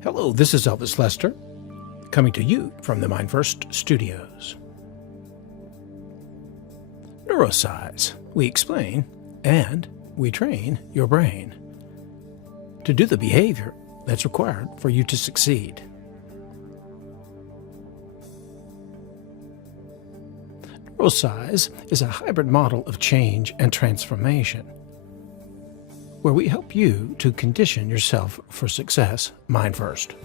Hello, this is Elvis Lester, coming to you from the Mind First Studios. Neurocise. We explain and we train your brain to do the behavior that's required for you to succeed. Neurocise is a hybrid model of change and transformation, where we help you to condition yourself for success, mind first.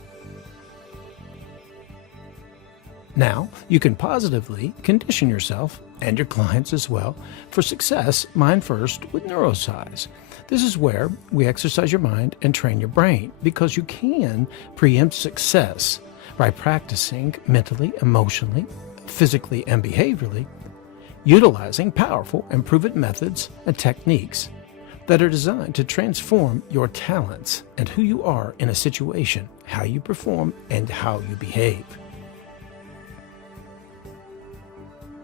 Now, you can positively condition yourself, and your clients as well, for success, mind first, with Neurocise. This is where we exercise your mind and train your brain, because you can preempt success by practicing mentally, emotionally, physically, and behaviorally, utilizing powerful and proven methods and techniques that are designed to transform your talents and who you are in a situation, how you perform, and how you behave.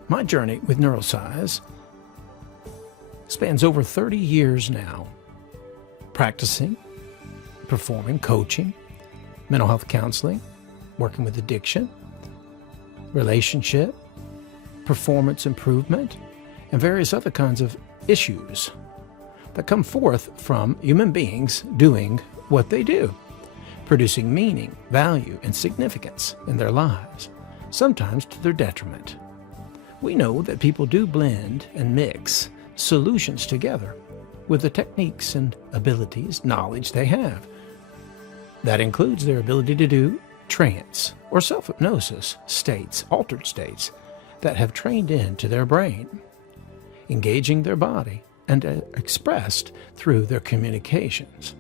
My journey with Neurocise spans over 30 years now, practicing, performing, coaching, mental health counseling, working with addiction, relationship, performance improvement, and various other kinds of issues that come forth from human beings doing what they do, producing meaning, value, and significance in their lives, sometimes to their detriment. We know that people do blend and mix solutions together with the techniques and abilities, knowledge they have. That includes their ability to do trance or self-hypnosis states, altered states, that have trained into their brain, engaging their body, and expressed through their communications.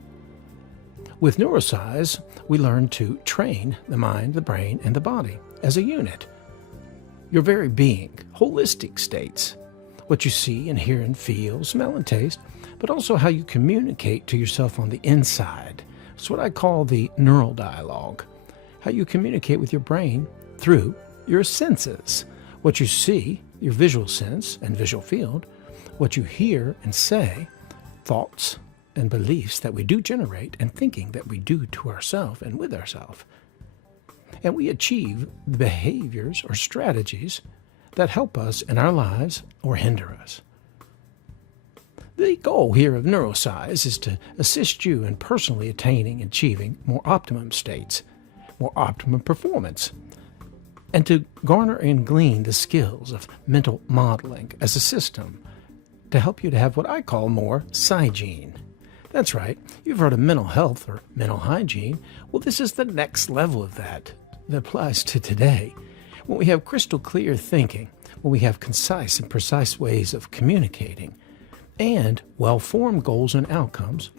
With Neurocise, we learn to train the mind, the brain, and the body as a unit. Your very being, holistic states, what you see and hear and feel, smell and taste, but also how you communicate to yourself on the inside. It's what I call the neural dialogue, how you communicate with your brain through your senses, what you see, your visual sense and visual field, what you hear and say, thoughts and beliefs that we do generate, and thinking that we do to ourselves and with ourselves. And we achieve the behaviors or strategies that help us in our lives or hinder us. The goal here of Neurocise is to assist you in personally attaining and achieving more optimum states, more optimum performance, and to garner and glean the skills of mental modeling as a system to help you to have what I call more hygiene. That's right, you've heard of mental health or mental hygiene. Well, this is the next level of that applies to today. When we have crystal clear thinking, when we have concise and precise ways of communicating, and well-formed goals and outcomes,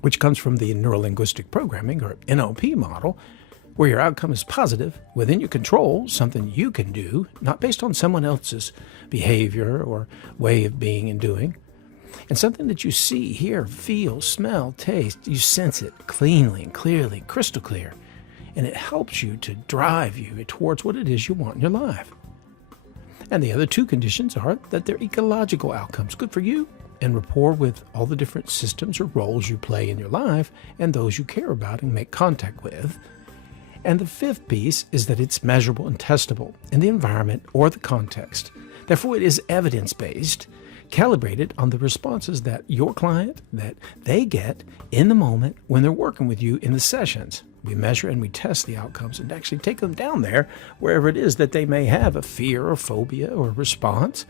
which comes from the neuro-linguistic programming or NLP model, where your outcome is positive, within your control, something you can do, not based on someone else's behavior or way of being and doing, and something that you see, hear, feel, smell, taste, you sense it cleanly and clearly, crystal clear, and it helps you to drive you towards what it is you want in your life. And the other two conditions are that they're ecological outcomes, good for you, and rapport with all the different systems or roles you play in your life and those you care about and make contact with. And the fifth piece is that it's measurable and testable in the environment or the context. Therefore, it is evidence-based, calibrated on the responses that your client, that they get in the moment when they're working with you in the sessions. We measure and we test the outcomes and actually take them down there wherever it is that they may have a fear or phobia or response,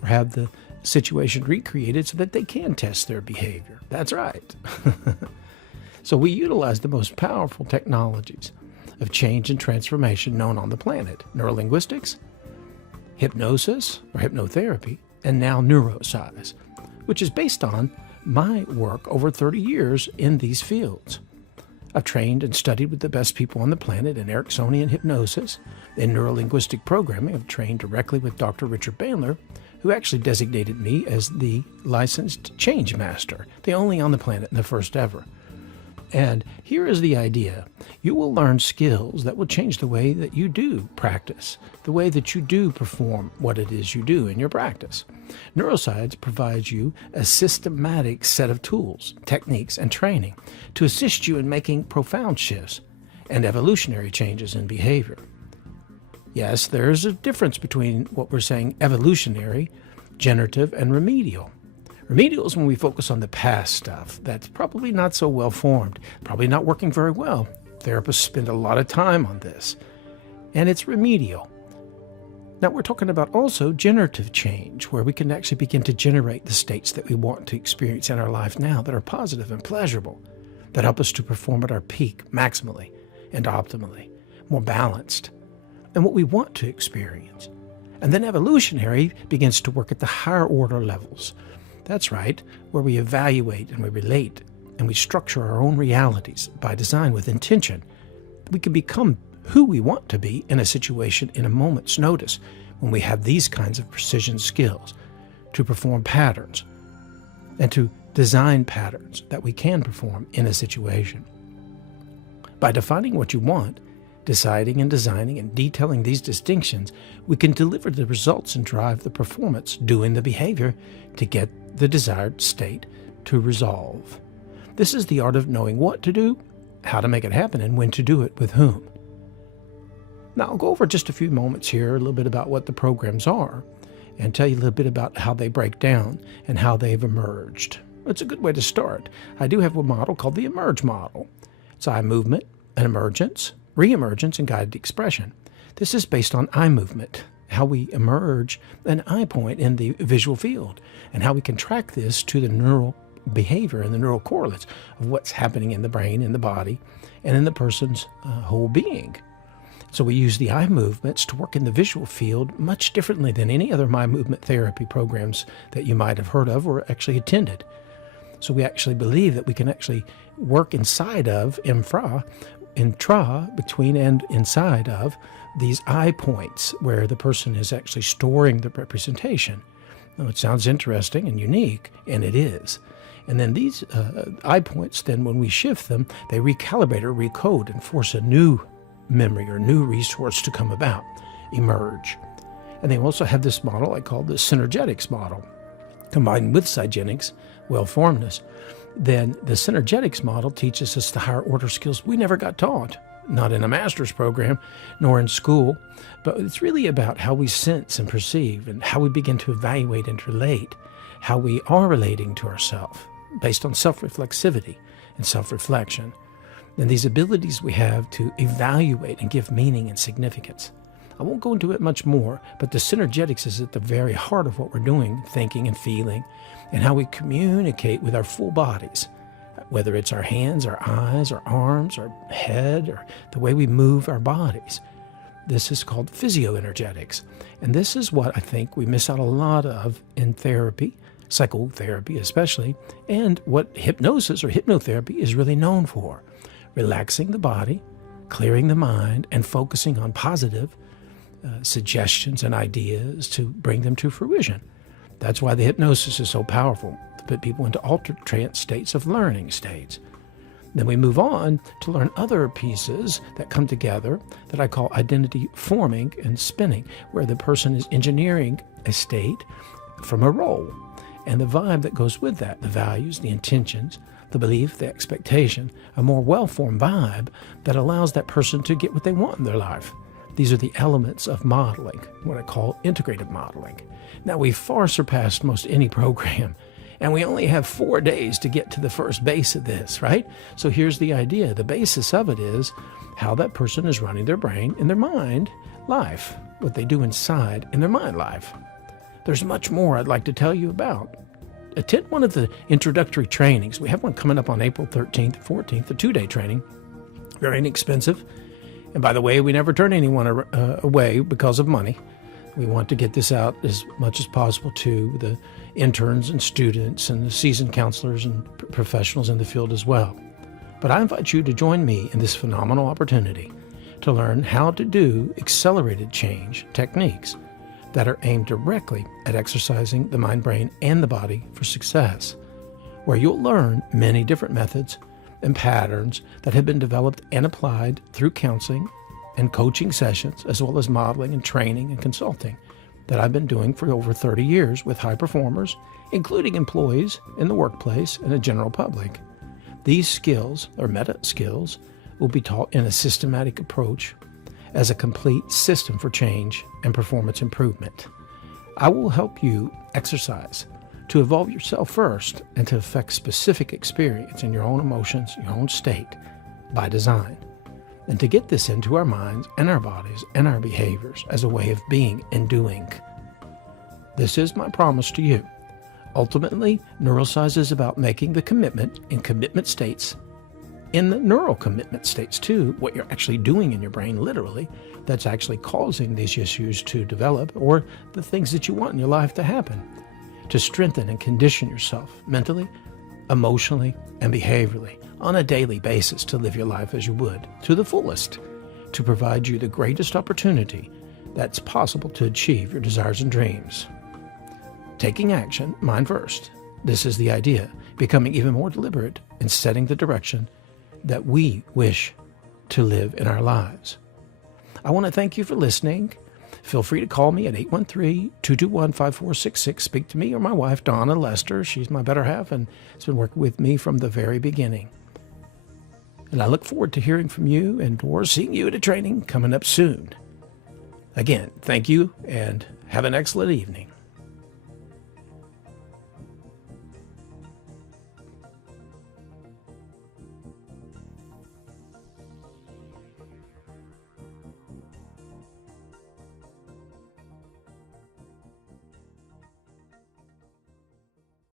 or have the situation recreated so that they can test their behavior. That's right. So we utilize the most powerful technologies of change and transformation known on the planet: neurolinguistics, hypnosis or hypnotherapy, and now Neurocise, which is based on my work over 30 years in these fields. I've trained and studied with the best people on the planet in Ericksonian hypnosis. In neurolinguistic programming, I've trained directly with Dr. Richard Bandler, who actually designated me as the licensed change master, the only on the planet and the first ever. And here is the idea. You will learn skills that will change the way that you do practice, the way that you do perform what it is you do in your practice. Neurocise provides you a systematic set of tools, techniques, and training to assist you in making profound shifts and evolutionary changes in behavior. Yes, there's a difference between what we're saying evolutionary, generative, and remedial. Remedial is when we focus on the past stuff that's probably not so well formed, probably not working very well. Therapists spend a lot of time on this, and it's remedial. Now we're talking about also generative change, where we can actually begin to generate the states that we want to experience in our life now that are positive and pleasurable, that help us to perform at our peak maximally and optimally, more balanced, and what we want to experience. And then evolutionary begins to work at the higher order levels. That's right, where we evaluate and we relate and we structure our own realities by design with intention. We can become who we want to be in a situation in a moment's notice when we have these kinds of precision skills to perform patterns and to design patterns that we can perform in a situation. By defining what you want, deciding and designing and detailing these distinctions, we can deliver the results and drive the performance, doing the behavior to get the desired state to resolve. This is the art of knowing what to do, how to make it happen, and when to do it with whom. Now, I'll go over just a few moments here, a little bit about what the programs are, and tell you a little bit about how they break down and how they've emerged. It's a good way to start. I do have a model called the Emerge model. It's eye movement and emergence, re-emergence, and guided expression. This is based on eye movement, how we emerge an eye point in the visual field, and how we can track this to the neural behavior and the neural correlates of what's happening in the brain, in the body, and in the person's whole being. So we use the eye movements to work in the visual field much differently than any other eye movement therapy programs that you might have heard of or actually attended. So we actually believe that we can actually work inside of, intra, between and inside of these eye points where the person is actually storing the representation. Now, it sounds interesting and unique, and it is. And then these eye points, then when we shift them, they recalibrate or recode and force a new memory or new resource to come about, emerge. And they also have this model I call the synergetics model, combined with cygenics, well-formedness. Then the synergetics model teaches us the higher order skills we never got taught, not in a master's program, nor in school, but it's really about how we sense and perceive and how we begin to evaluate and relate, how we are relating to ourselves based on self-reflexivity and self-reflection. And these abilities we have to evaluate and give meaning and significance. I won't go into it much more, but the synergetics is at the very heart of what we're doing, thinking and feeling, and how we communicate with our full bodies, whether it's our hands, our eyes, our arms, our head, or the way we move our bodies. This is called physioenergetics. And this is what I think we miss out a lot of in therapy, psychotherapy especially, and what hypnosis or hypnotherapy is really known for. Relaxing the body, clearing the mind, and focusing on positive suggestions and ideas to bring them to fruition. That's why the hypnosis is so powerful, to put people into altered trance states of learning states. Then we move on to learn other pieces that come together that I call identity forming and spinning, where the person is engineering a state from a role, and the vibe that goes with that, the values, the intentions, the belief, the expectation, a more well-formed vibe that allows that person to get what they want in their life. These are the elements of modeling, what I call integrative modeling. Now, we've far surpassed most any program, and we only have 4 days to get to the first base of this, right? So here's the idea. The basis of it is how that person is running their brain and their mind life, what they do inside in their mind life. There's much more I'd like to tell you about. Attend one of the introductory trainings. We have one coming up on April 13th, 14th, a 2-day training. Very inexpensive. And by the way, we never turn anyone away because of money. We want to get this out as much as possible to the interns and students and the seasoned counselors and professionals in the field as well. But I invite you to join me in this phenomenal opportunity to learn how to do accelerated change techniques that are aimed directly at exercising the mind, brain, and the body for success, where you'll learn many different methods and patterns that have been developed and applied through counseling and coaching sessions, as well as modeling and training and consulting that I've been doing for over 30 years with high performers, including employees in the workplace and the general public. These skills, or meta skills, will be taught in a systematic approach as a complete system for change and performance improvement. I will help you exercise to evolve yourself first and to affect specific experience in your own emotions, your own state, by design, and to get this into our minds and our bodies and our behaviors as a way of being and doing. This is my promise to you. Ultimately, Neurocise is about making the commitment in commitment states, in the neural commitment states too, what you're actually doing in your brain, literally, that's actually causing these issues to develop, or the things that you want in your life to happen, to strengthen and condition yourself mentally, emotionally, and behaviorally on a daily basis to live your life as you would, to the fullest, to provide you the greatest opportunity that's possible to achieve your desires and dreams. Taking action, mind first. This is the idea, becoming even more deliberate in setting the direction that we wish to live in our lives. I want to thank you for listening. Feel free to call me at 813-221-5466. Speak to me or my wife, Donna Lester. She's my better half and has been working with me from the very beginning. And I look forward to hearing from you and or seeing you at a training coming up soon. Again, thank you and have an excellent evening.